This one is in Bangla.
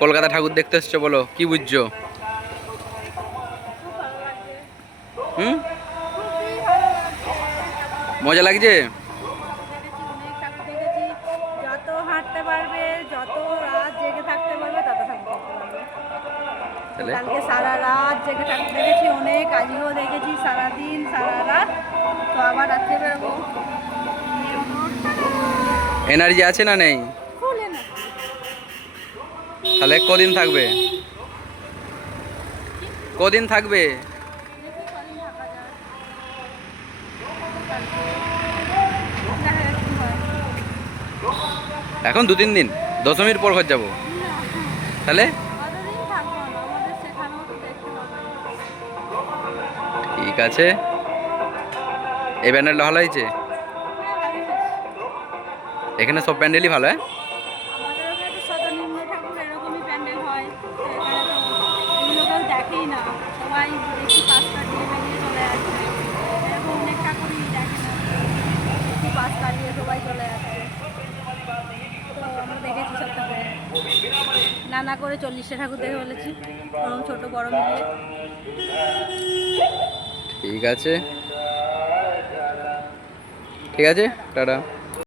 কলকাতা ঠাকুর দেখতে এসছো বলো, কি বুঝছ? হুম? মজা লাগছে? থাকতে সারা রাত জেগে ঠাকুর দেখেছি অনেক, আজকেও দেখেছি সারাদিন, সারা তো আবার রাত্রে বেরোবো। এনার্জি আছে না নেই? তাহলে কদিন থাকবে? কদিন থাকবে? এখন দু তিন দিন দশমীর পর ঘর যাব। তাহলে? ঠিক আছে। এই ব্যান্ডেলটা ভালো হয়েছে হ্যাঁ। এখানে সব প্যান্ডেলই ভালো হ্যাঁ নানা করে চল্লিশটা ঠাকুর দেখে বলেছি ছোটো বড় মিলিয়ে ঠিক আছে ঠিক আছে? টাটা।